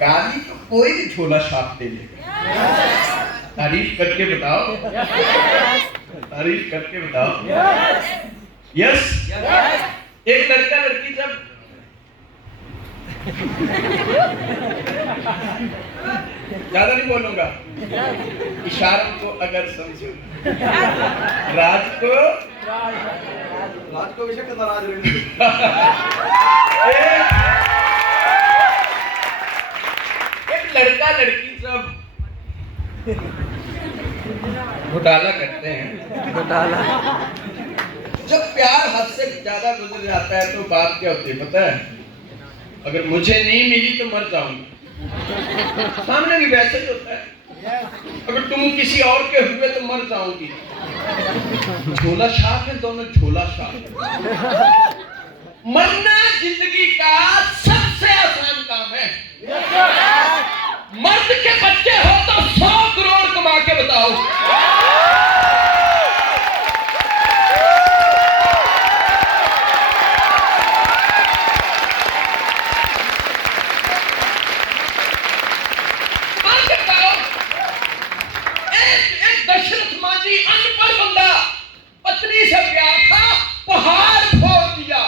गाली तो कोई भी झोला छाप दे लेगा। तारीफ करके बताओ, तारीफ करके बताओ। यस, एक लड़का लड़की जब ज्यादा नहीं बोलूंगा, इशारों को अगर समझो, राज को विषय का नाराज एक लड़का लड़की जब घोटाला करते हैं, घोटाला जब प्यार हद से ज्यादा गुजर जाता है तो बात क्या होती है पता है? अगर मुझे नहीं मिली तो मर जाऊंगी। सामने भी वैसे ही होता है, अगर तुम किसी और के हुए तो मर जाऊंगी। झोला छाप है, दोनों झोला छाप है। मरना जिंदगी का सबसे आसान काम है। मर्द के बच्चे हो तो 100 करोड़ कमा के बताओ। दशरथ मांझी अनपढ़ बंदा, पत्नी से प्यार था, पहाड़ फोड़ दिया,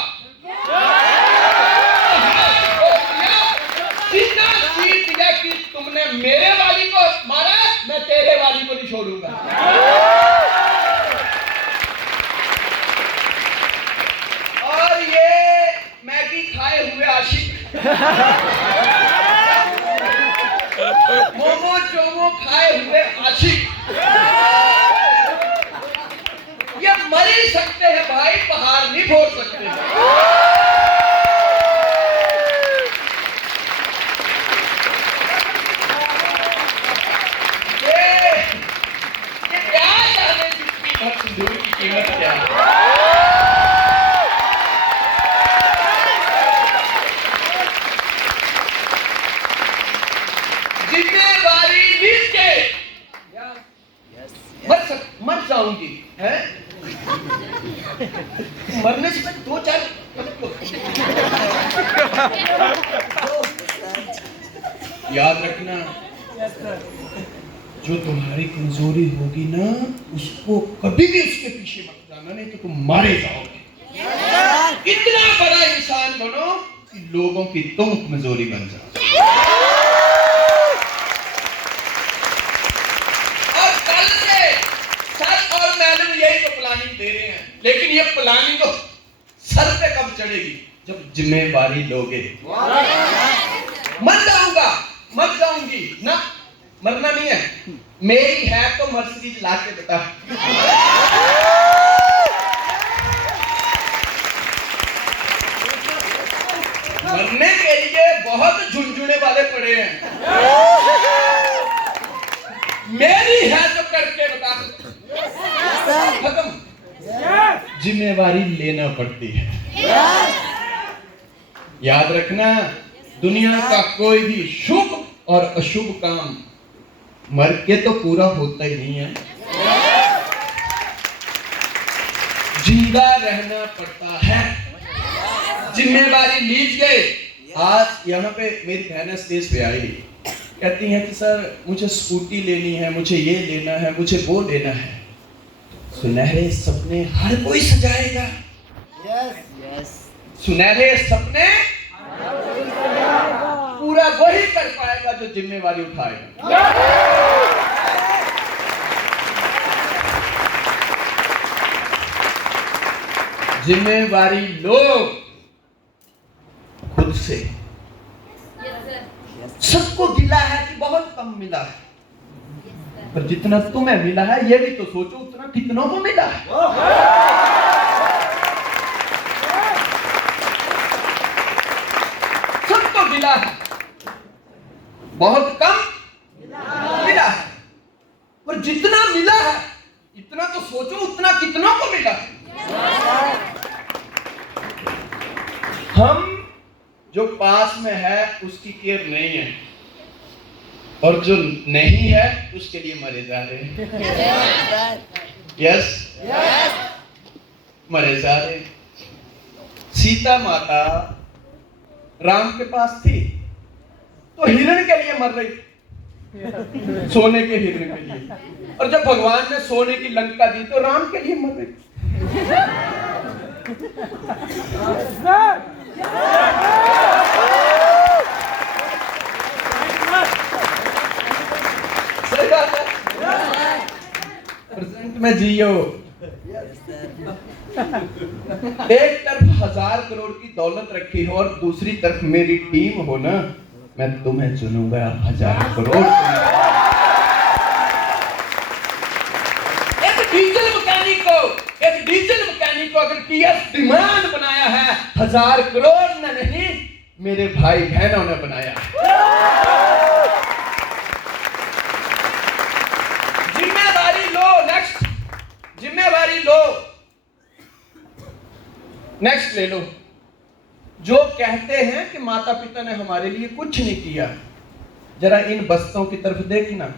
सीधा चीर दिया कि तुमने मेरे वाली को मारा, मैं तेरे वाली को नहीं छोड़ूंगा। और ये मैगी खाए हुए आशिक, मोमो चोमो खाए हुए आशिक, ये मर ही सकते हैं भाई, पहाड़ नहीं फोड़ सकते। ये प्यार जाने जिसकी भक्त सिंदूर की कीमत क्या है। जिम्मेवारी लीज के मर जाऊंगी है? मरने से पहले 2-4 याद रखना, जो तुम्हारी कमजोरी होगी ना उसको कभी भी उसके पीछे मत जाना, नहीं तो तुम मारे जाओगे। इतना बड़ा इंसान बनो कि लोगों की तुम कमजोरी बन जाओ। यही तो प्लानिंग दे रहे हैं, लेकिन ये प्लानिंग तो सर पे कब चढ़ेगी? जब जिम्मेवारी लोगे। मर जाऊंगा, मर जाऊंगी ना, मरना नहीं है, मेरी है तो मर्सिडीज ला के बता। मरने के लिए बहुत झुंझुने वाले पड़े हैं, मेरी है तो करके बता। खत्म। जिम्मेवारी लेना पड़ती है। याद रखना, दुनिया का कोई भी शुभ और अशुभ काम मर के तो पूरा होता ही नहीं है, जिंदा रहना पड़ता है। जिम्मेवारी लीजिए। आज यहाँ पे मेरी बहन स्टेज पे आई, कहती है कि सर मुझे स्कूटी लेनी है, मुझे ये लेना है, मुझे वो लेना है। सुनहरे सपने हर कोई सजाएगा। सुनहरे सपने पूरा वही कर पाएगा जो जिम्मेवारी उठाएगा। जिम्मेवारी लो खुद से। सबको गिला है कि बहुत कम मिला है, पर जितना तुम्हें मिला है ये भी तो सोचो, उतना कितनों को मिला है। सबको मिला है, बहुत कम मिला है, पर जितना मिला है इतना तो सोचो, उतना कितनों को मिला है। हम जो पास में है उसकी केयर नहीं है, और जो नहीं है उसके लिए मरे जा रहे हैं। यस, मरे जा रहे। सीता माता राम के पास थी तो हिरण के लिए मर रही, सोने के हिरण के लिए। और जब भगवान ने सोने की लंका दी तो राम के लिए मर रही। सही बात है, प्रेजेंट में जियो। एक तरफ 1000 करोड़ की दौलत रखी हो और दूसरी तरफ मेरी टीम हो ना, मैं तुम्हें चुनूंगा 1000 करोड़। एक डीजल मैकेनिक को अगर टीएस डिमांड बनाया है, 1000 करोड़ ने नहीं, मेरे भाई बहनों ने बनाया। जिम्मेदारी लो। नेक्स्ट, जिम्मेदारी लो। नेक्स्ट ले लो। जो कहते हैं कि माता पिता ने हमारे लिए कुछ नहीं किया, जरा इन बस्तों की तरफ देखना।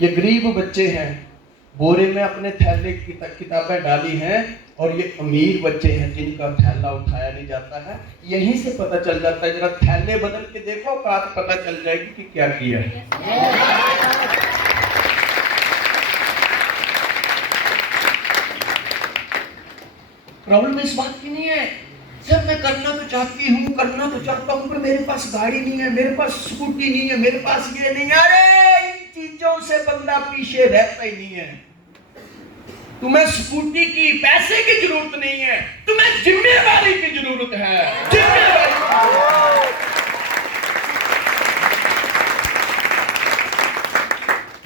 ये गरीब बच्चे हैं, बोरे में अपने थैले की किताबें डाली हैं, और ये अमीर बच्चे हैं जिनका थैला उठाया नहीं जाता है। यहीं से पता चल जाता है, जरा थैले बदल के देखो, बात पता चल जाएगी कि क्या किया है। प्रॉब्लम इस बात की नहीं है, सर मैं करना तो चाहती हूँ, करना तो चाहता हूँ, पर मेरे पास गाड़ी नहीं है, मेरे पास स्कूटी नहीं है, मेरे पास ये नहीं है। अरे इन चीजों से बंदा पीछे रहता ही नहीं है। तुम्हें स्कूटी की, पैसे की जरूरत नहीं है, तुम्हें जिम्मेवारी की जरूरत है। जिम्मेवारी।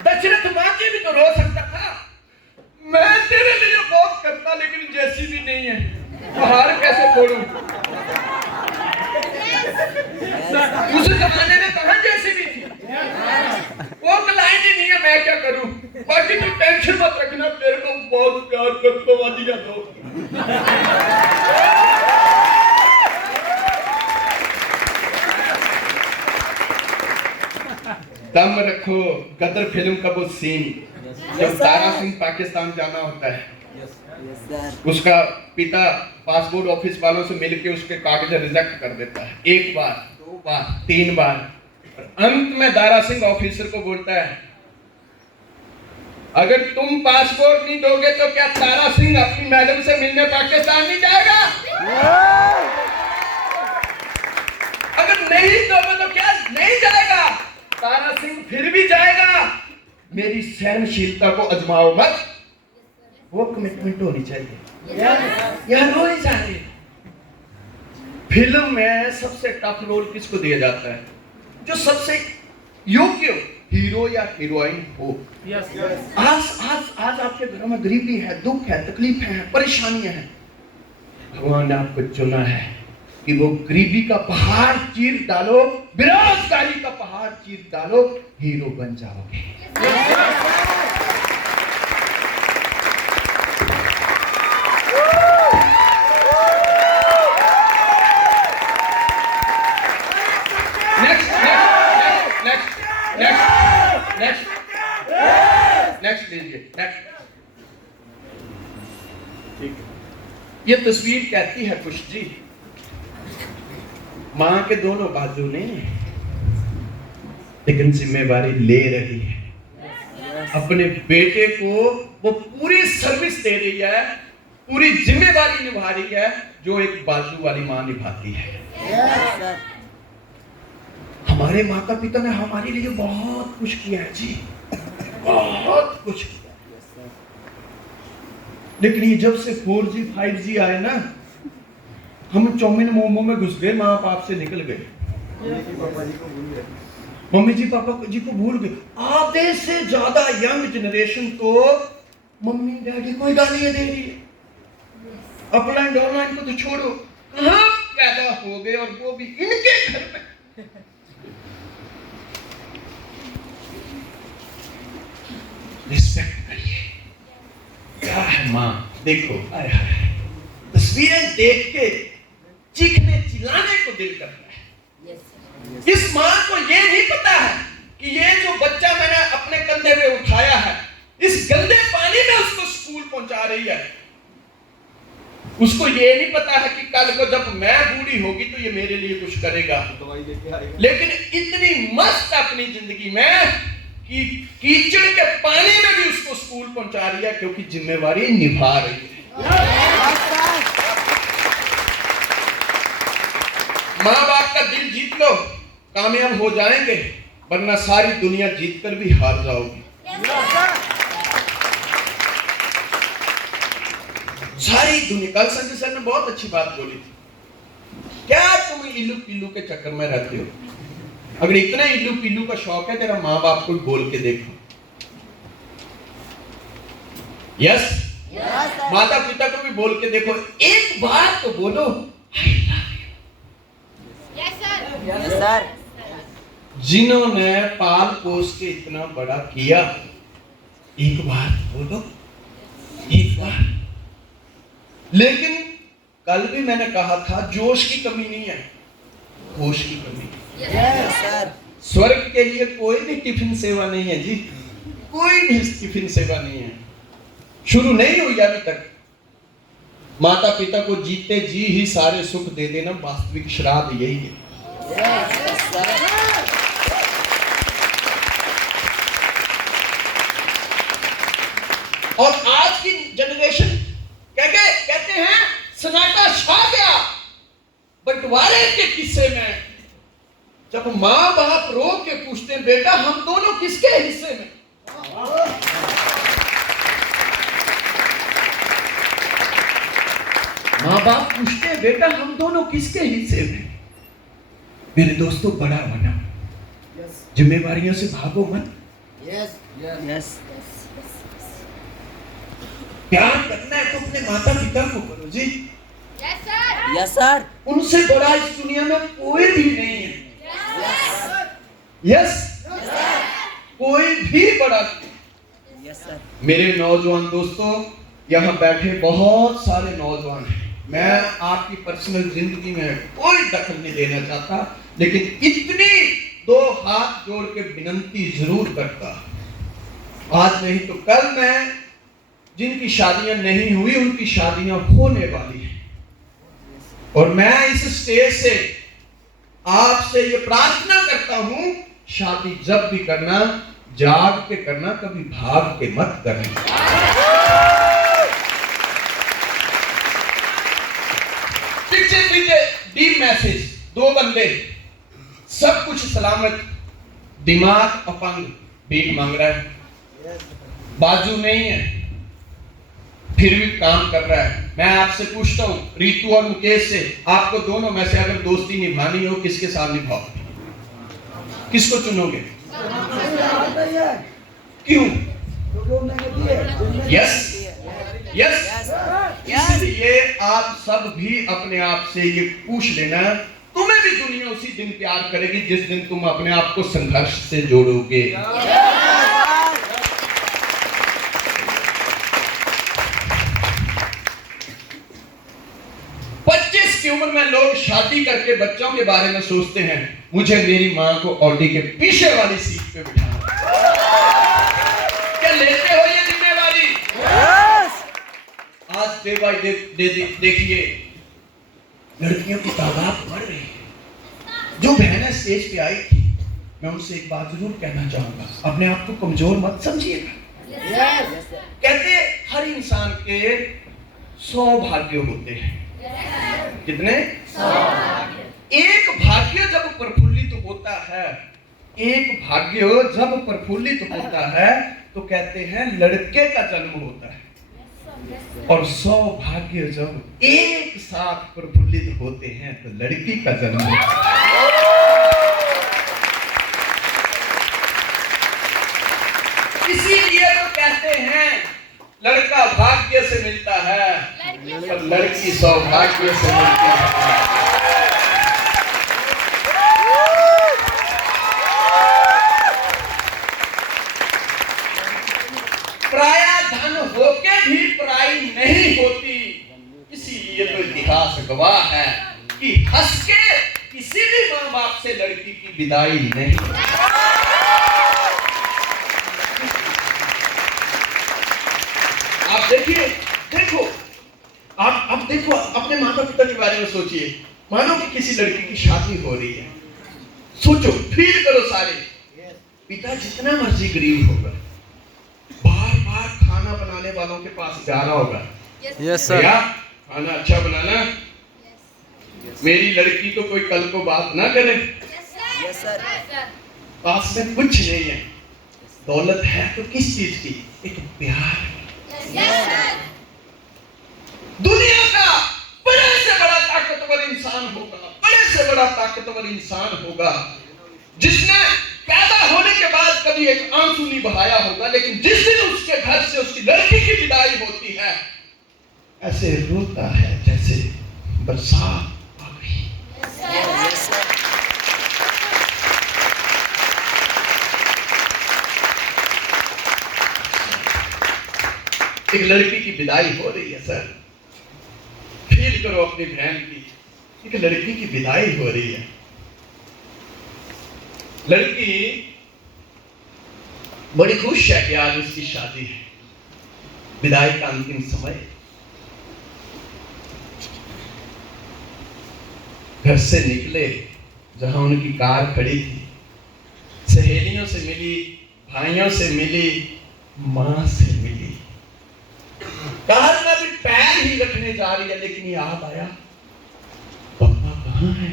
दशरथ मांझी भी तो रो सकता था, मैं तेरे लिए बहुत करता, लेकिन जेसीबी नहीं है, पहाड़ कैसे फोड़ूं। उस जमाने में कहां जेसीबी थी, वो लाइन ही नहीं है, मैं क्या करूं। बाकी तुम टेंशन मत रखना, तेरे को बहुत प्यार करता हूं। दिया दो। दम रखो। गदर फिल्म का वो सीन जब तारा सिंह पाकिस्तान जाना होता है, उसका पिता पासपोर्ट ऑफिस वालों से मिलके उसके कागज रिजेक्ट कर देता है, 1 बार 2 बार 3 बार। अंत में दारा सिंह ऑफिसर को बोलता है, अगर तुम पासपोर्ट नहीं दोगे तो क्या तारा सिंह अपनी मैडम से मिलने पाकिस्तान नहीं जाएगा? अगर नहीं दोगे तो क्या नहीं जाएगा? तारा सिंह फिर भी जाएगा। मेरी सहनशीलता को अजमाओ मत, वो कमिटमेंट होनी चाहिए। यार हो नहीं चाहिए। फिल्म में सबसे टफ रोल किसको दिया जाता है? जो सबसे योग्य हीरो या हीरोइन हो। आज आपके घरों में गरीबी है, दुख है, तकलीफ है, परेशानियां हैं। भगवान ने आपको चुना है कि वो गरीबी का पहाड़ चीर डालो, बेरोजगारी का पहाड़ चीर डालो, हीरो बन जाओगे। नेक्स्ट लीजिए। ये तस्वीर कहती है कुछ जी, मां के दोनों बाजू नहीं, लेकिन जिम्मेवारी ले रही है। अपने बेटे को वो पूरी सर्विस दे रही है, पूरी जिम्मेवारी निभा रही है, जो एक बाजू वाली मां निभाती है। हमारे माता पिता ने हमारे लिए बहुत कुछ किया है जी, बहुत कुछ किया। लेकिन ये जब से 4G 5G आए ना, हम चौमिन मोमो में घुस गए, माँ बाप से निकल गए, मम्मी जी पापा जी को भूल गए। आधे से ज्यादा यंग जनरेशन तो मम्मी डैडी को गालियां दे रही है। अपलाइन ऑनलाइन को तो छोड़ो, कहां पैदा हो गए, और वो भी इनके घर में। रिस्पेक्ट करिए। क्या है माँ, देखो आए हाय, तस्वीरें देख के चीखने चिल्लाने को दिल करता है। इस माँ को ये नहीं पता है कि ये जो बच्चा मैंने अपने कंधे पे उठाया है, इस गंदे पानी में उसको स्कूल पहुंचा रही है। उसको ये नहीं पता है कि कल को जब मैं बूढ़ी होगी तो ये मेरे लिए कुछ करेगा, लेकिन इतनी मस्त अपनी जिंदगी में कि कीचड़ के पानी में भी उसको स्कूल पहुंचा रही है, क्योंकि जिम्मेवारी निभा रही है। माँ बाप का दिल जीत लो, कामयाब हो जाएंगे, वरना सारी दुनिया जीतकर भी हार जाओगी। सारी दुनिया। कल संजय सर ने बहुत अच्छी बात बोली थी, क्या तुम इल्लू पिल्लू के चक्कर में रहते हो? अगर इतना इल्लू पिल्लू का शौक है तेरा, माँ बाप को बोल के देखो। यस, माता पिता को भी बोल के देखो, एक बार तो बोलो I love you. Yes sir. जिन्होंने पाल पोस के इतना बड़ा किया, एक बार बोलो, एक बार। लेकिन कल भी मैंने कहा था, जोश की कमी नहीं है, होश की कमी है। Yes sir. स्वर्ग के लिए कोई भी टिफिन सेवा नहीं है जी, कोई भी टिफिन सेवा नहीं है, शुरू नहीं हुई अभी तक। माता पिता को जीते जी ही सारे सुख दे देना वास्तविक श्राद्ध यही है। Yes sir. और आज की जनरेशन कहते हैं सन्नाटा छा गया बंटवारे के किस्से में। जब माँ बाप रो के पूछते हैं, बेटा हम दोनों किसके हिस्से में? माँ बाप पूछते हैं, बेटा हम दोनों किसके हिस्से में? मेरे दोस्तों, बड़ा बना, जिम्मेवारियों से भागो मत। Yes yes. प्यार करना है तो अपने माता पिता को करो जी। Yes sir. Yes sir. उनसे बड़ा इस दुनिया में कोई भी नहीं है। यस, कोई भी बड़ा नहीं। Yes sir. मेरे नौजवान दोस्तों, यहाँ बैठे बहुत सारे नौजवान हैं, मैं आपकी पर्सनल जिंदगी में कोई दखल नहीं देना चाहता, लेकिन इतनी दो हाथ जोड़ के विनती जरूर करता, आज नहीं तो कल मैं जिनकी शादियां नहीं हुई उनकी शादियां होने वाली हैं, और मैं इस स्टेज से आपसे ये प्रार्थना करता हूं, शादी जब भी करना जाग के करना, कभी भाग के मत करना। पीछे डीप मैसेज, दो बंदे, सब कुछ सलामत, दिमाग अपंग, भीख मांग रहा है, बाजू नहीं है, फिर भी काम कर रहा है। मैं आपसे पूछता हूं, रितु और मुकेश से, आपको दोनों में से अगर दोस्ती निभानी हो, किसके साथ निभाओगे? किसको चुनोगे? क्यों? Yes yes. इसलिए आप सब भी अपने आप से ये पूछ लेना, तुम्हें भी दुनिया उसी दिन प्यार करेगी जिस दिन तुम अपने आप को संघर्ष से जोड़ोगे। की उम्र में लोग शादी करके बच्चों के बारे में सोचते हैं, मुझे मेरी मां को ऑडी के पीछे वाली सीट पे बिठाना। क्या लेते हो ये जिम्मेवारी? आज डे बाय डे देखिए लड़कियों की तादाद बढ़ रही है। जो बहनें स्टेज पे आई थी, मैं उनसे एक बात जरूर कहना चाहूंगा, अपने आप को कमजोर मत समझिएगा। कहते हर इंसान के 100 भाग्य होते हैं। कितने? 100। एक भाग्य जब प्रफुल्लित होता है, एक भाग्य जब प्रफुल्लित होता है तो कहते हैं लड़के का जन्म होता है, और 100 भाग्य जब एक साथ प्रफुल्लित होते हैं तो लड़की का जन्म होता है। इसीलिए तो कहते हैं लड़का भाग्य से मिलता है और लड़की सौभाग्य से मिलती है। पराया धन होके भी पराई नहीं होती, इसीलिए तो इतिहास गवाह है कि हंस के किसी भी माँ बाप से लड़की की विदाई नहीं। आप देखिए, देखो आप अब देखो अपने माता पिता के बारे में सोचिए। मानो कि किसी लड़की की शादी हो रही है, सोचो, फील करो सारे। पिता जितना मर्जी गरीब होगा, बार बार खाना बनाने वालों के पास जा रहा होगा, यस सर, भैया खाना अच्छा बनाना, मेरी लड़की को कोई कल को बात ना करे। यस सर, पास में कुछ नहीं है, दौलत है तो किस चीज की? एक प्यार। दुनिया का बड़े से बड़ा ताकतवर इंसान होगा, बड़े से बड़ा ताकतवर इंसान होगा जिसने पैदा होने के बाद कभी एक आंसू नहीं बहाया होगा, लेकिन जिस दिन उसके घर से उसकी लड़की की विदाई होती है, ऐसे रोता है जैसे बरसात आ गई। एक लड़की की विदाई हो रही है सर, फील करो अपनी बहन की। एक लड़की की विदाई हो रही है, लड़की बड़ी खुश है कि आज उसकी शादी है, विदाई का अंतिम समय। घर से निकले, जहां उनकी कार खड़ी थी, सहेलियों से मिली, भाइयों से मिली, मां से मिली। कार में भी पैर ही रखने जा रही है, लेकिन याद आया पापा कहाँ है,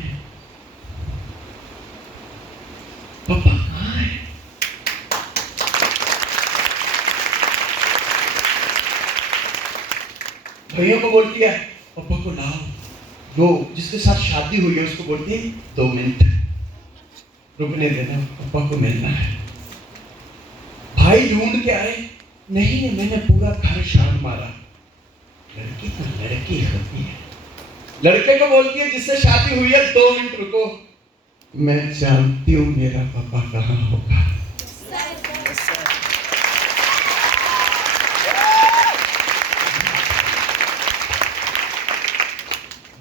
पापा कहाँ है। भैया को बोलती है पापा को लाओ। वो जिसके साथ शादी हुई है उसको बोलती है 2 मिनट रुकने देना, पापा को मिलना है। भाई ढूंढ के आए, नहीं मैंने पूरा घर छान मारा। लड़की तो लड़की होती है, लड़के को बोलती है जिससे शादी हुई है 2 मिनट रुको, मैं जानती हूँ मेरा पापा कहाँ होगा।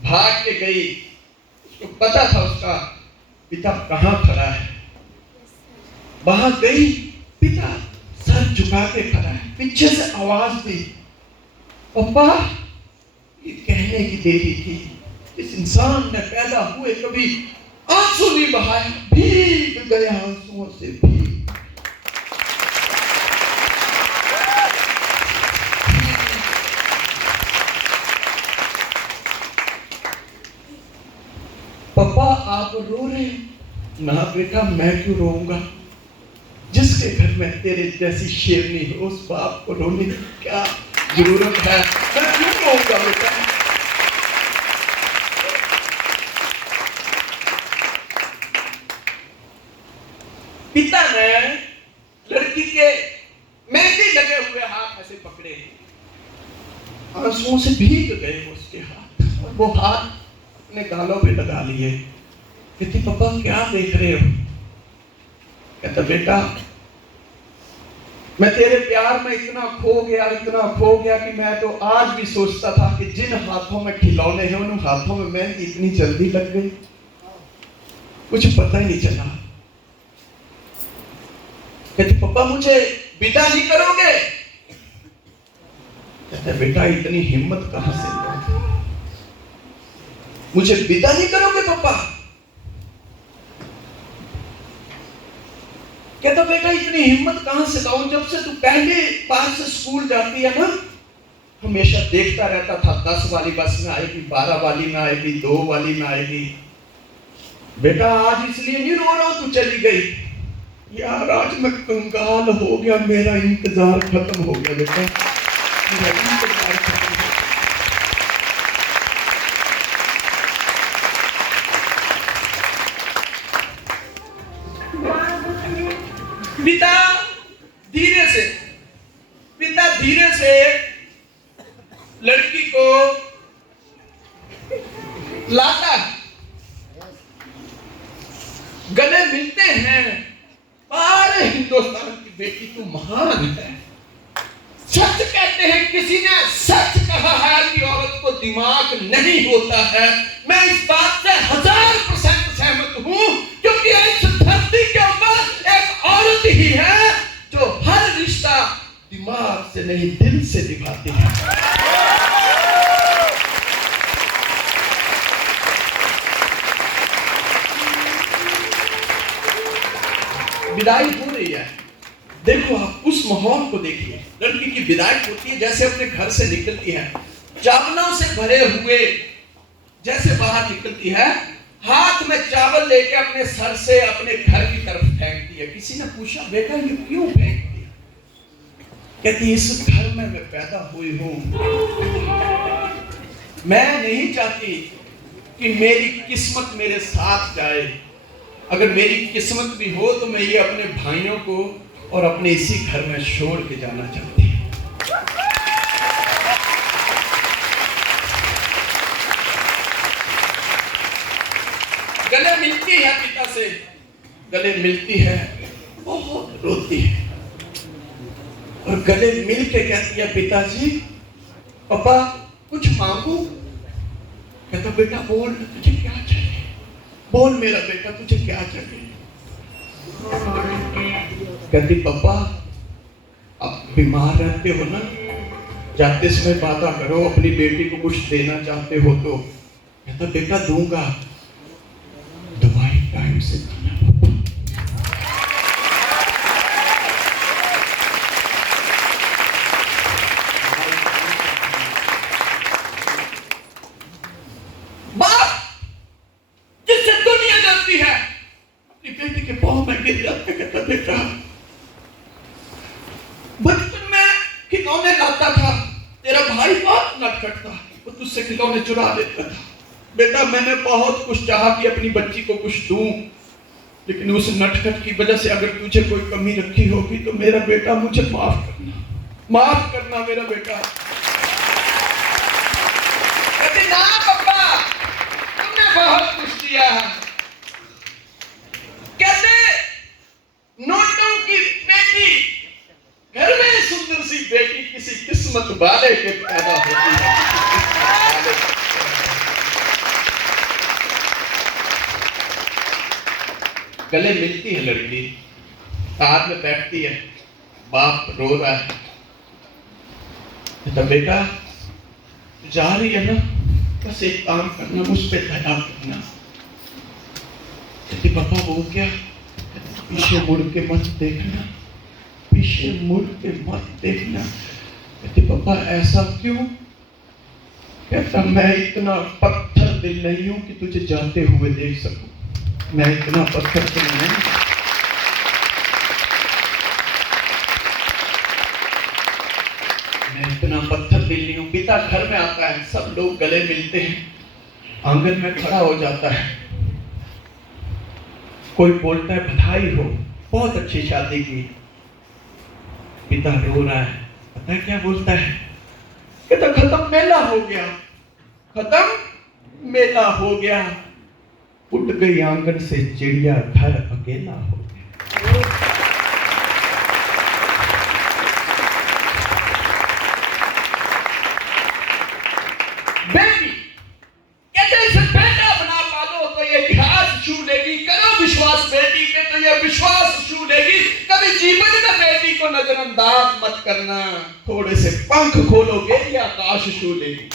भाग के गई, उसको पता था उसका पिता कहाँ खड़ा है। वहां गई, पिता सर झुका के खड़ा है, पीछे से आवाज दी, पापा। ये कहने की देरी थी, इस इंसान ने पैदा हुए कभी आंसू नहीं बहाए, भीग गया आंसुओं से भीग। पापा आप रो रहे हैं? ना बेटा, मैं क्यों रोऊंगा, जिसके घर में तेरे जैसी शेरनी हो उस बाप को रोने की क्या जरूरत है, मैं क्यों रोऊंगा बेटा। पिता ने लड़की के मेहंदी लगे हुए हाथ ऐसे पकड़े, आंसुओं से भीग गए उसके हाथ, और वो हाथ अपने गालों पे लगा लिए। कहती पापा क्या देख रहे हो? कहता बेटा मैं तेरे प्यार में इतना खो गया कि मैं तो आज भी सोचता था कि जिन हाथों में खिलौने हैं उन हाथों में मेहंदी इतनी जल्दी लग गई, कुछ पता ही नहीं चला। कहती पापा मुझे विदा नहीं करोगे? कहता बेटा इतनी हिम्मत कहां से, मुझे विदा नहीं करोगे पापा? कहता बेटा इतनी हिम्मत कहां से लाऊं, जब से तू पहले बार से स्कूल जाती है ना, हमेशा देखता रहता था 10 वाली बस में आएगी, 12 वाली में आएगी, 2 वाली में आएगी। बेटा आज इसलिए नहीं रो रहा तू चली गई, यार आज मैं कंगाल हो गया, मेरा इंतजार खत्म हो गया बेटा, मेरा इंतजार खत्म हो गया। पिता धीरे से लड़की को लाता, गले मिलते हैं, अरे हिंदुस्तान की बेटी तू महान है। सच कहते हैं, किसी ने सच कहा है कि औरत को दिमाग नहीं होता है। मैं इस बात से 1000% सहमत हूं, क्योंकि इस धरती के ऊपर एक औरत ही है जो हर रिश्ता दिमाग से नहीं दिल से निभाती है। विदाई हो रही है, देखो आप उस माहौल को देखिए। लड़की की विदाई होती है जैसे अपने घर से निकलती है, चावलों से भरे हुए जैसे बाहर निकलती है, हाथ में चावल लेके अपने सर से अपने घर की तरफ फेंकती है। किसी ने पूछा बेटा ये क्यों फेंक दिया? कहती इस घर में मैं पैदा हुई हूं, मैं नहीं चाहती कि मेरी किस्मत मेरे साथ जाए। अगर मेरी किस्मत भी हो तो मैं ये अपने भाइयों को और अपने इसी घर में छोड़ के जाना चाहती हूं। गले मिलती है पिता से, गले मिलती है, बहुत रोती है और गले मिल के कहती है पिताजी पापा कुछ मांगू? कहता बेटा बोल तुझे क्या चाहिए, बोल मेरा बेटा तुझे क्या चाहिए? कहती पापा आप बीमार रहते हो ना, जाते समय वादा करो अपनी बेटी को कुछ देना चाहते हो तो। कहता बेटा दूंगा, दवाई टाइम से खाना। बाप जिससे दुनिया डरती है अपनी बेटी के पांव में गिर जाते, कहता बेटा बचपन में खिलौने लाता था, तेरा भाई बहुत नटखट था, वो तुझसे खिलौने चुरा लेता था। बेटा मैंने बहुत कुछ चाहा कि अपनी बच्ची को कुछ दूं, लेकिन उस नटखट की वजह से अगर तुझे कोई कमी रखी होगी तो मेरा बेटा मुझे माफ करना मेरा बेटा। कहती ना पापा तुमने बहुत कुछ दिया है। कहते नोटों की बेटी घर में सुंदर सी बेटी किसी किस्मत वाले के पैदा होती है। गले मिलती है लड़की, साथ में बैठती है, बाप रो रहा है। तो बेटा जा रही है ना, बस एक काम करना, मुझ पे दया करना। कहती पापा वो क्या? पीछे मुड़ के मत देखना, पीछे मुड़ के मत देखना। कहती पापा ऐसा क्यों? कहता मैं इतना पत्थर दिल नहीं हूं कि तुझे जाते हुए देख सकूं, मैं इतना पत्थर दिल नहीं। मैं इतना पत्थर दिल नहीं हूं। पिता घर में आता है, सब लोग गले मिलते हैं, आंगन में खड़ा हो जाता है, कोई बोलता है बधाई हो, बहुत अच्छी शादी की। पिता रो रहा है, पता है क्या बोलता है? कहता खत्म मेला हो गया, खत्म मेला हो गया, उठ गई आंगन से चिड़िया, घर अकेला हो गया। बेटी कहते इसे बेटा बना पालो तो ये इतिहास छू लेगी, करो विश्वास बेटी पे तो ये विश्वास छू लेगी। कभी जीवन में बेटी को नजरअंदाज मत करना, थोड़े से पंख खोलोगे ये आकाश छू लेगी।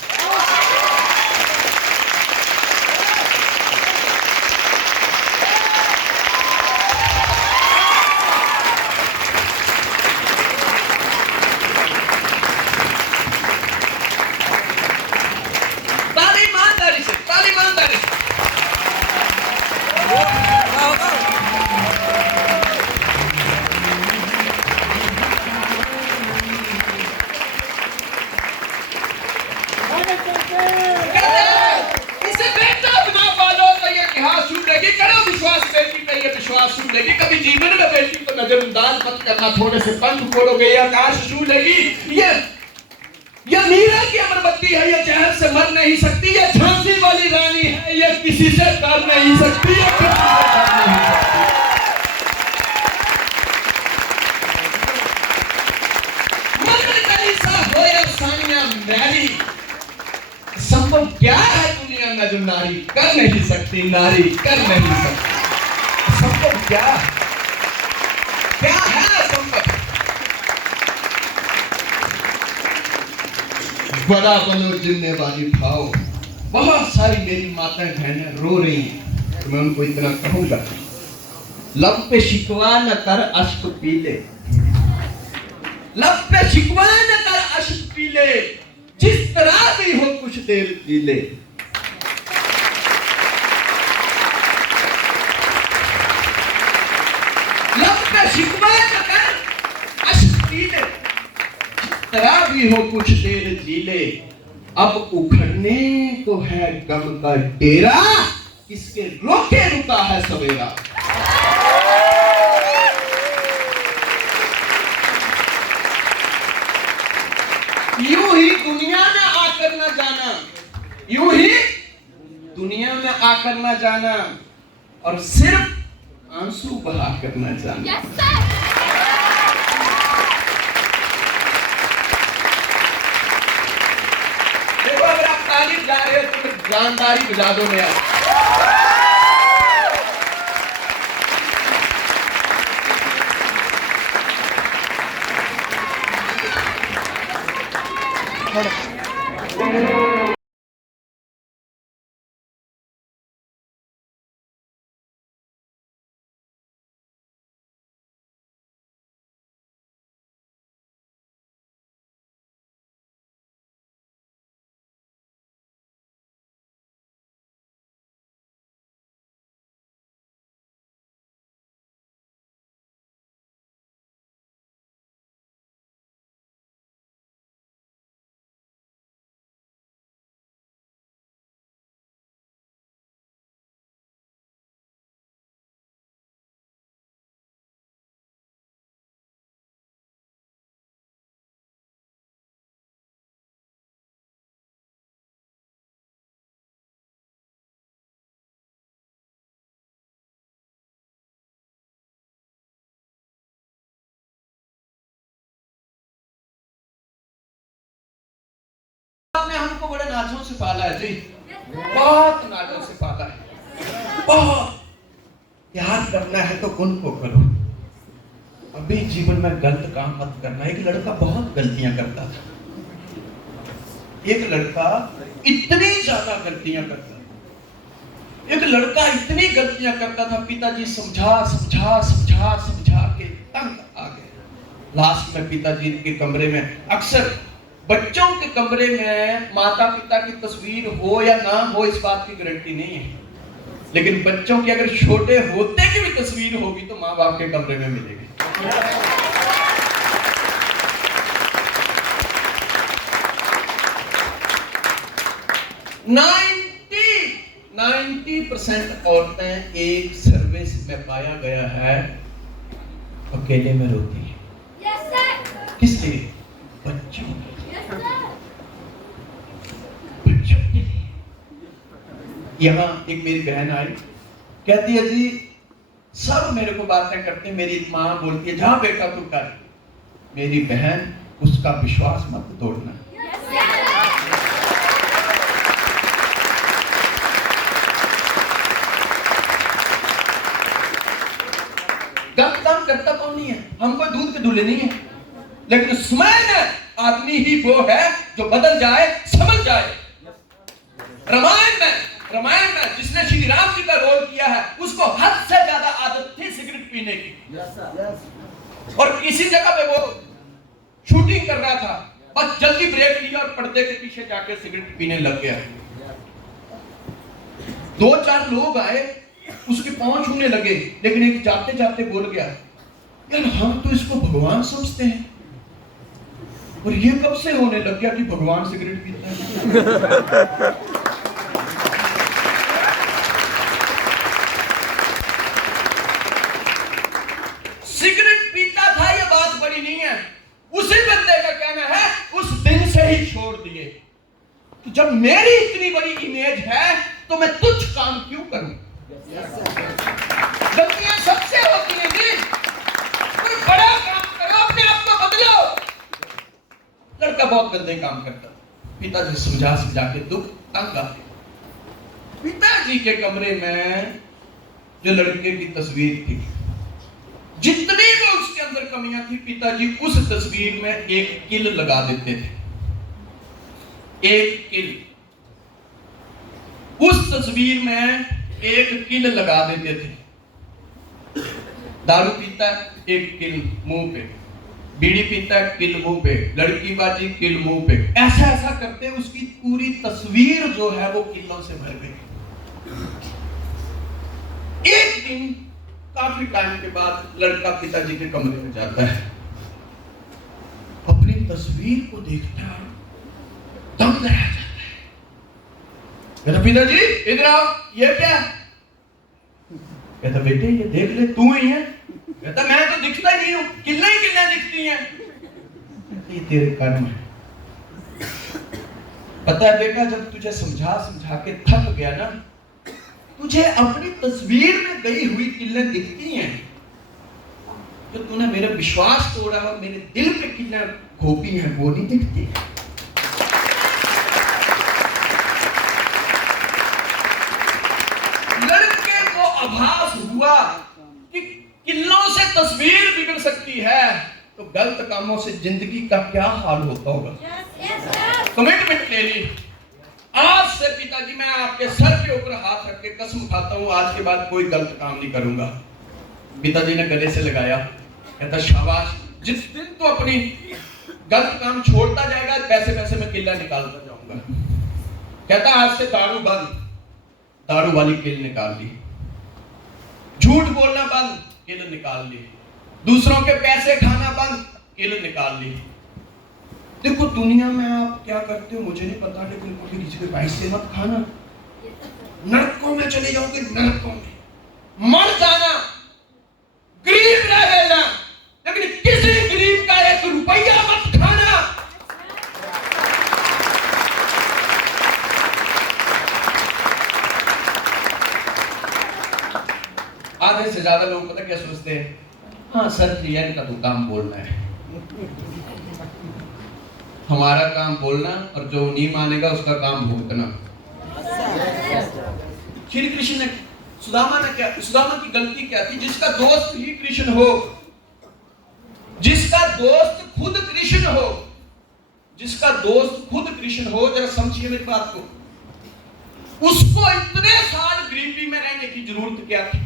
लेगी, कभी जीवन में बेटी को नजरअंदाज मत करना, थोड़े से पंख खोलोगे ये आकाश छू लेगी। ये मीरा की अगरबत्ती है, ये जहर से मर नहीं सकती, ये झांसी वाली रानी है, ये किसी से डर नहीं सकती, ये किसी से डर नहीं सकती। मगर कलीसा हो या सानिया मैरी, संभव क्या है दुनिया में जो नारी कर नहीं सकती, नारी कर नहीं सकती। संभव क्या है संभव? बड़ा बनो जिम्मेवारी भाव। बहुत सारी मेरी माताएं बहनें रो रही हैं, तो मैं उनको इतना कहूंगा, लब पे शिकवा न कर अश्क पीले, लब पे शिकवा न कर अश्क पीले, जिस तरह भी हो कुछ देर पी ले। लब पे शिकवा न कर अश्क पीले, जिस तरह भी हो कुछ देर जी ले। अब उखड़ने को है गम का डेरा, इसके रोके रुका है सवेरा। यूं ही दुनिया में आकर न जाना, यूं ही दुनिया में आकर न जाना, और सिर्फ आंसू बहा कर न जाना। देखो अगर आप तालीम जा रहे हो तो जानदारी बुझा दो मेरा। आपने हमको बड़े नाजों से पाला है जी, बहुत नाजों से पाला है, बहुत। याद करना है तो उनको करो, अभी जीवन में गलत काम मत करना। एक लड़का बहुत गलतियां करता था, एक लड़का इतनी ज्यादा गलतियां करता था, एक लड़का इतनी गलतियां करता था, पिताजी समझा समझा समझा समझा के तंग आ गए। लास्ट में पिताजी के कमरे में, अक्सर बच्चों के कमरे में माता पिता की तस्वीर हो या ना हो इस बात की गारंटी नहीं है, लेकिन बच्चों की अगर छोटे होते की भी तस्वीर होगी तो माँ बाप के कमरे में मिलेगी। 90% औरतें एक सर्विस में पाया गया है अकेले में रोती है। किस लिए? बच्चों के लिए। यहाँ एक मेरी बहन आई, कहती है जी सब मेरे को बातें करते हैं, मेरी माँ बोलती है जहाँ बेटा तू कर। मेरी बहन, उसका विश्वास मत तोड़ना। गलत काम करता कौन नहीं है, हम कोई दूध के दूल्हे नहीं है, लेकिन समय में आदमी ही वो है जो बदल जाए, समझ जाए। रामायण में जिसने श्री राम जी का रोल किया है, उसको हद से ज्यादा आदत थी सिगरेट पीने की। और किसी जगह पे वो शूटिंग कर रहा था, बस जल्दी ब्रेक लिया और पर्दे के पीछे जाके सिगरेट पीने लग गया। 2-4 लोग आए, उसकी पहुंच छूने लगे, लेकिन एक जाते जाते बोल गया, यार हम तो इसको भगवान समझते हैं, और ये कब से होने लग गया कि भगवान सिगरेट पीता है। सिगरेट पीता था ये बात बड़ी नहीं है, उसी बंदे का कहना है उस दिन से ही छोड़ दिए। तो जब मेरी इतनी बड़ी इमेज है तो मैं तुच्छ काम क्यों करूं? गलतियां सबसे होती है जी, कोई बड़ा काम करो, अपने आप को बदलो। लड़का बहुत गंदे काम करता, पिताजी समझा समझा के दुख तंग आते। पिताजी के कमरे में जो लड़के की तस्वीर थी, जितनी भी उसके अंदर कमियां थी, पिताजी उस तस्वीर में एक किल लगा देते थे। एक किल, उस तस्वीर में एक किल लगा देते थे। दारू पीता है, एक किल मुंह पे, बीड़ी पीता है, किल मुंह पे, लड़की बाजी, किल मुंह पे, ऐसा ऐसा करते उसकी पूरी तस्वीर जो है वो किलों से भर गई। एक दिन काफी टाइम के बाद लड़का पिताजी के कमरे में जाता है, अपनी तस्वीर को देखता है, दम रह जाता है। कहता पिताजी इधर आओ, ये क्या? कहता बेटे ये देख ले, तू ही है। कहता मैं तो दिखता ही नहीं हूं, किल्ले ही किल्ले दिखती हैं। ये तेरे कर्म है। पता है बेटा, जब तुझे समझा समझा के थक गया ना, तुझे अपनी तस्वीर में गई हुई किल्लें दिखती हैं, तो तूने मेरा विश्वास तोड़ा और मेरे दिल पे किल्लें घोपी हैं, वो नहीं दिखती। लड़के को आभास हुआ कि किल्लों से तस्वीर बिगड़ सकती है, तो गलत कामों से जिंदगी का क्या हाल होता होगा। कमिटमेंट ले ली, आज से पिताजी मैं आपके सर के ऊपर हाथ रख के कसम खाता हूं, आज के बाद कोई गलत काम नहीं करूंगा। पिताजी ने गले से लगाया, कहता शाबाश, जिस दिन तो अपनी गलत काम छोड़ता जाएगा, पैसे पैसे में किल्ला निकालता जाऊंगा। कहता आज से दारू बंद, दारू वाली किल निकाल ली, झूठ बोलना बंद, किल निकाल ली, दूसरों के पैसे खाना बंद, किल निकाल ली। देखो दुनिया में आप क्या करते हो मुझे नहीं पता, लेकिन कभी किसी के पैसे मत खाना, नरकों में चले जाओगे, नरकों में मर जाना, गरीब रह जाना, लेकिन किसी गरीब का 1 रुपया मत खाना। आधे से ज्यादा लोग पता क्या सोचते हैं, हाँ सर जी इनका तो काम बोलना है, हमारा काम बोलना और जो नहीं मानेगा उसका काम भुगतना। श्री कृष्ण ने सुदामा की गलती क्या थी? जिसका दोस्त ही कृष्ण हो, जिसका दोस्त खुद कृष्ण हो, जिसका दोस्त खुद कृष्ण हो, जरा समझिए मेरी बात को, उसको इतने साल गरीबी में रहने की जरूरत क्या थी?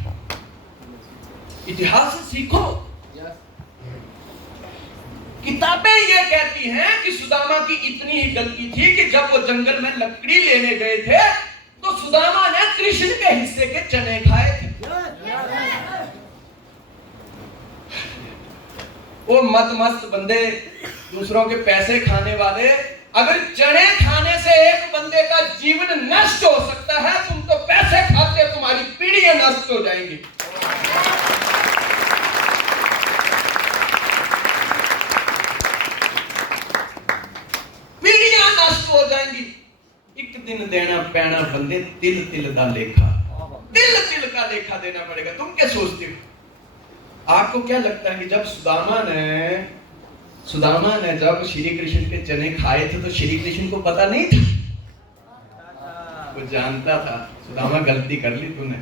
इतिहास से सीखो। किताबें ये कहती हैं कि सुदामा की इतनी ही गलती थी कि जब वो जंगल में लकड़ी लेने गए थे तो सुदामा ने कृष्ण के हिस्से के चने खाए थे। वो मस्त बंदे, दूसरों के पैसे खाने वाले, अगर चने खाने से एक बंदे का जीवन नष्ट हो सकता है, तुम तो पैसे खाते तुम्हारी पीढ़ियां नष्ट हो जाएंगी। हो जाएंगी। एक दिन देना पैना बंदे तिल तिल का लेखा, तिल तिल का लेखा देना पड़ेगा। तुम क्या सोचते हो? आपको क्या लगता है कि जब सुदामा ने जब श्री कृष्ण के चने खाए थे तो श्री कृष्ण को पता नहीं था? वो जानता था सुदामा गलती कर ली तूने।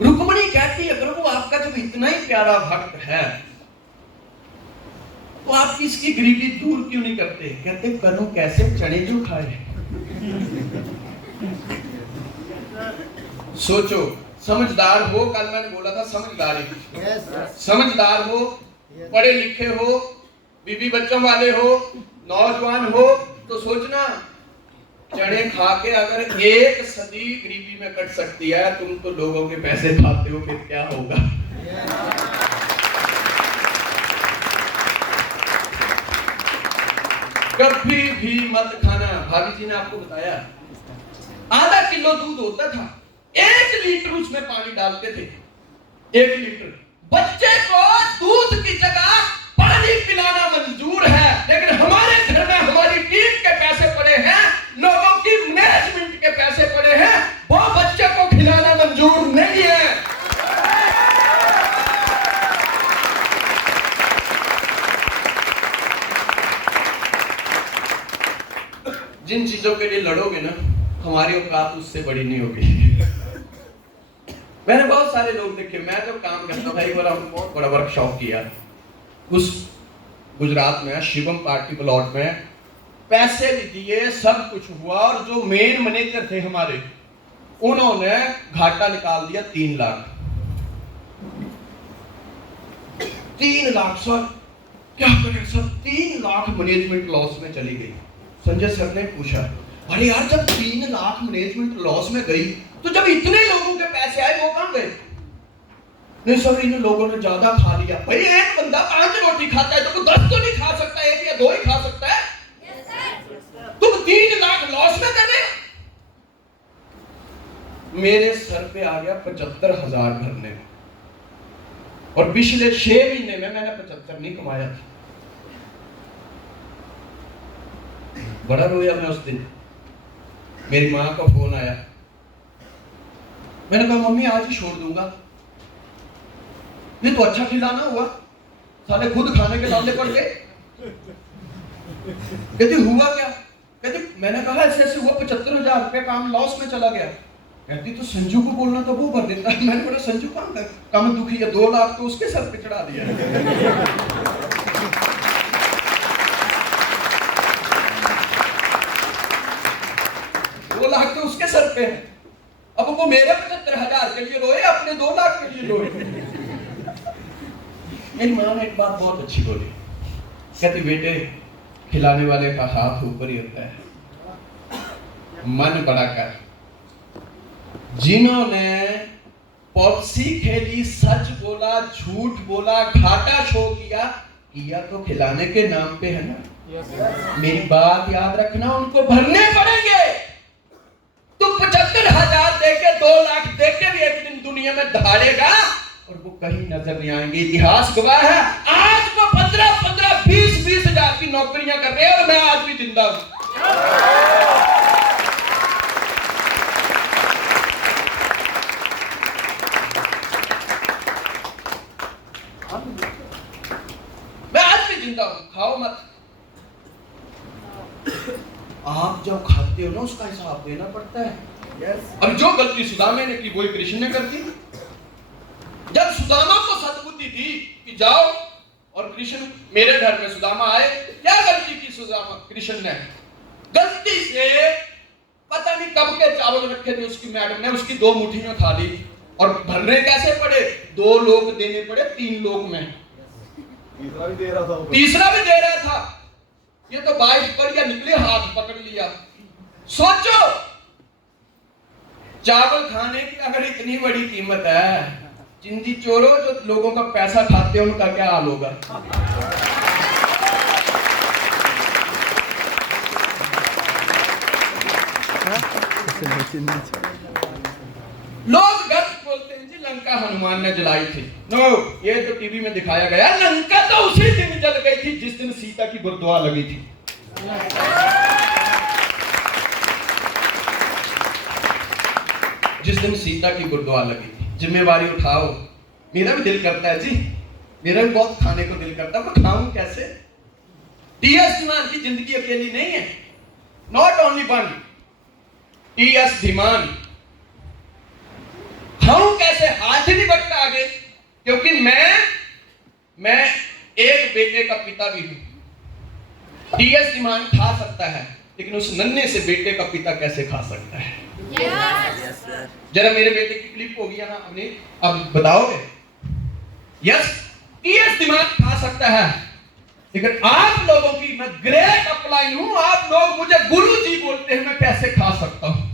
रुक्मिणी कहती है प्रभु आपका जब इतना ही प्यारा भक्त है तो आप इसकी गरीबी दूर क्यों नहीं करते? कहते करूं कैसे, चने जो खाए। सोचो, समझदार हो, कल मैंने बोला था समझदारी, समझदार हो, पढ़े लिखे हो, बीवी बच्चों वाले हो, नौजवान हो, तो सोचना चने खा के अगर 1 सदी गरीबी में कट सकती है, तुम तो लोगों के पैसे खाते हो, फिर क्या होगा? कभी भी मत खाना। भाभी जी ने आपको बताया, आधा किलो दूध होता था, 1 लीटर उसमें पानी डालते थे, 1 लीटर। बच्चे को दूध की जगह पानी पिलाना मंजूर है, लेकिन हमारे घर में हमारी टीम के पैसे पड़े हैं, लोगों की मैनेजमेंट के पैसे पड़े हैं, वो बच्चे को खिलाना मंजूर नहीं है। जिन चीजों के लिए लड़ोगे ना, हमारी औकात उससे बड़ी नहीं होगी। मैंने बहुत सारे लोग देखे, मैं जब काम करता था, एक बार हमने बहुत बड़ा वर्कशॉप किया उस गुजरात में, शिवम पार्टी प्लॉट में, पैसे दिए, सब कुछ हुआ, और जो मेन मैनेजर थे हमारे, उन्होंने घाटा निकाल दिया 3 लाख। 3 लाख सर, क्या करें सर? 3 लाख मैनेजमेंट लॉस में चली गई। संजय सर ने पूछा, अरे यार जब 3 लाख मैनेजमेंट लॉस में गई तो जब इतने लोगों के पैसे आए वो कहां गए? नहीं सर, इन लोगों ने ज्यादा खा लिया। भाई एक बंदा 5 रोटी खाता है तो वो 10 तो नहीं खा सकता, 1 या 2 ही खा सकता है। तुम 3 लाख लॉस में कर रहे हो। मेरे सर पे आ गया 75,000 भरने में, और पिछले 6 महीने में मैंने 75 नहीं कमाया था। बड़ा रोया मैं उस दिन। मेरी माँ का फोन आया, मैंने कहा मम्मी आज ही छोड़ दूंगा। ये तो अच्छा खिलाना हुआ, साले खुद खाने के लाले पड़ गए। कहती हुआ क्या? कहती मैंने कहा ऐसे ऐसे हुआ, 75,000 रुपये काम लॉस में चला गया। कहती तो संजू को बोलना तो वो भर देता। मैंने बोला संजू कम दुखी है, 2 लाख तो उसके सर पे चढ़ा दिया। 2 लाख तो उसके सर पे है। अब वो मेरे 75,000 के लिए रोए, अपने 2 लाख के लिए रोए। मेरी माँ ने एक बात बहुत अच्छी बोली, कहती बेटे खिलाने वाले का हाथ ऊपर ही होता है, मन बड़ा कर। जिन्होंने पॉलिसी खेली, सच बोला, झूठ बोला, घाटा शो किया तो खिलाने के नाम पे है ना। मेरी बात याद रखना, उनको भरने पड़ेंगे। तुम 75,000 देके 2 लाख देके भी एक दिन दुनिया में दहाड़ेगा और वो कहीं नजर नहीं आएंगे। इतिहास गवाह है, आज को 15-15, 20-20 हजार की नौकरियां कर रहे हैं और मैं आज भी जिंदा हूं। मैं आज भी जिंदा हूं। खाओ मत। आप जब खाते हो ना उसका हिसाब देना पड़ता है। अब जो गलती सुदामा ने की वही कृष्ण ने कर दी। जब सुदामा को सद्बुद्धि थी कि जाओ, और कृष्ण मेरे घर में सुदामा आए, क्या गलती की सुदामा? कृष्ण ने गलती से पता नहीं कब के चावल रखे थे उसकी मैडम ने, उसकी 2 मुट्ठियां खा ली और भरने कैसे पड़े? 2 लोग देने पड़े 3 लोग में। तीसरा भी दे रहा था। ये तो 22 बढ़िया निकले, हाथ पकड़ लिया। सोचो चावल खाने की अगर इतनी बड़ी कीमत है, चिंदी चोरों जो लोगों का पैसा खाते हैं उनका क्या हाल होगा? लोग गलत बोलते हैं जी लंका हनुमान ने जलाई थी। नो, ये तो टीवी में दिखाया गया। लंका तो उसी दिन जल गई थी जिस दिन सीता की गुरुद्वा लगी थी। जिस दिन सीता की गुरुद्वा लगी थी। जिम्मेवारी उठाओ। मेरा भी दिल करता है जी, मेरा भी बहुत खाने को दिल करता है, पर खाऊं कैसे? टीएस धीमान की जिंदगी अकेली नहीं है। Not only one TS Dhiman. खाऊं कैसे? हाथ ही नहीं बढ़ता आगे, क्योंकि मैं एक बेटे का पिता भी हूं। टीएस धीमान खा सकता है, लेकिन उस नन्हे से बेटे का पिता कैसे खा सकता है? जरा मेरे बेटे की क्लिप होगी ना अपनी, अब बताओगे? यस, टीएस दिमाग खा सकता है, लेकिन आप लोगों की मैं ग्रेट अपलाइन हूं। आप लोग मुझे गुरु जी बोलते हैं, मैं कैसे खा सकता हूं?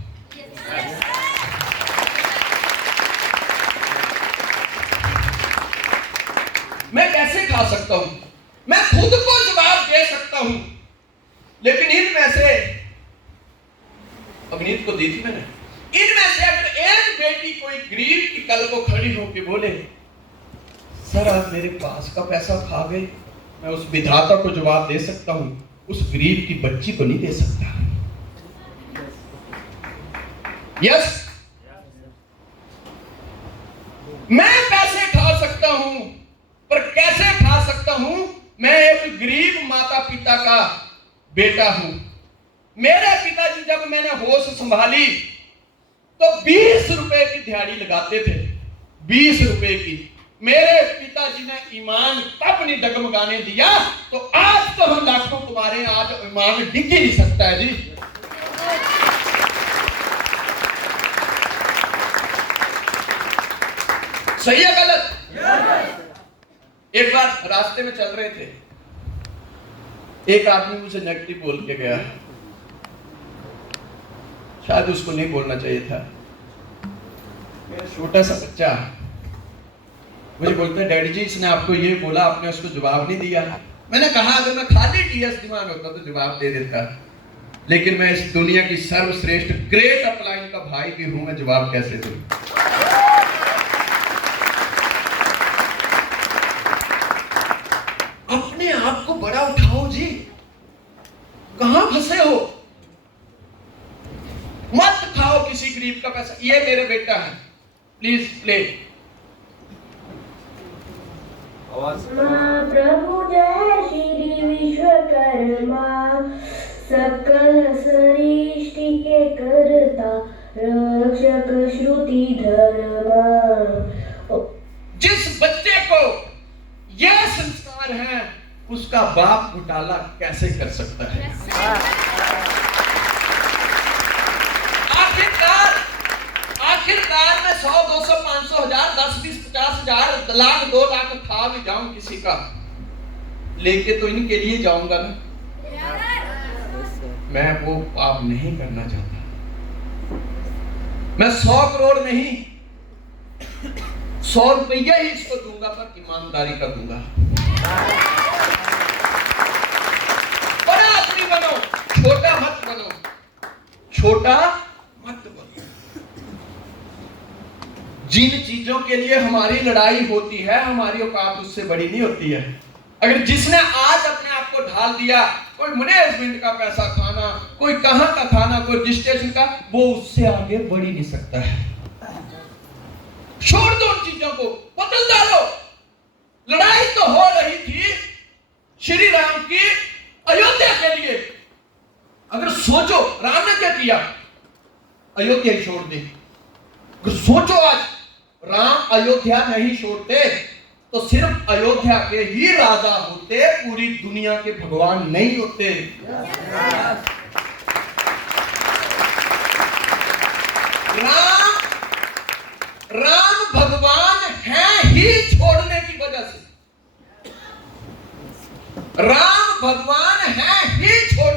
मैं कैसे खा सकता हूं? मैं खुद को जवाब दे सकता हूं, लेकिन इनमें से अग्नित को दी थी मैंने, इनमें से अगर एक बेटी कोई गरीब की कल को खड़ी होकर बोले सर आप मेरे पास का पैसा खा गए, मैं उस विधाता को जवाब दे सकता हूं, उस गरीब की बच्ची को नहीं दे सकता। यस, मैं पैसे खा सकता हूं, पर कैसे खा सकता हूं? मैं एक गरीब माता पिता का बेटा हूं। मेरे पिताजी जब मैंने होश संभाली तो 20 रुपए की दिहाड़ी लगाते थे, 20 रुपए की। मेरे पिताजी ने ईमान तब नहीं डगमगाने दिया, तो आज तो हम लाखों तुम्हारे, आज ईमान डिग ही नहीं सकता है जी। सही है गलत? एक बात रास्ते में चल रहे थे, एक आदमी मुझे नेगेटिव बोल के गया, शायद उसको नहीं बोलना चाहिए था। मेरा छोटा सा बच्चा मुझे बोलता है, डैडी जी इसने आपको ये बोला, आपने उसको जवाब नहीं दिया। मैंने कहा अगर मैं खाली DS दिमाग होता तो जवाब दे देता, लेकिन मैं इस दुनिया की सर्वश्रेष्ठ ग्रेट अपलाइन का भाई भी हूं, मैं जवाब कैसे दूं? अपने आप को बड़ा उठाओ जी, कहां फंसे हो? मत खाओ किसी गरीब का पैसा। ये मेरे बेटा है, प्लीज प्ले। प्रभु जय श्री विश्वकर्मा, सकल सृष्टि के करता, रक्षक श्रुति धर्मा। जिस बच्चे को यह संस्कार है, उसका बाप घोटाला कैसे कर सकता है? आखिरकार मैं 100, 200, 500, 1000, 10, 20, 50 हजार, लाख, 2 लाख खा भी जाऊं किसी का, लेके तो इनके लिए जाऊंगा ना। मैं वो पाप नहीं करना चाहता। मैं 100 करोड़ नहीं, 100 रुपया ही इसको दूंगा, पर ईमानदारी का दूंगा। बड़ा आदमी बनो, छोटा मत बनो, छोटा मत बनो। जिन चीजों के लिए हमारी लड़ाई होती है, हमारी औकात उससे बड़ी नहीं होती है। अगर जिसने आज अपने आप को ढाल दिया, कोई मैनेजमेंट का पैसा खाना, कोई कहां का खाना, कोई रजिस्ट्रेशन का, वो उससे आगे बढ़ ही नहीं सकता है। छोड़ दो उन चीजों को, बदल डालो। लड़ाई तो हो रही थी श्री राम की अयोध्या के लिए। अगर सोचो राम ने क्या किया, अयोध्या ही छोड़ दी। अगर सोचो आज राम अयोध्या नहीं छोड़ते तो सिर्फ अयोध्या के ही राजा होते, पूरी दुनिया के भगवान नहीं होते। राम भगवान हैं ही छोड़ने की वजह से। राम भगवान हैं ही छोड़ने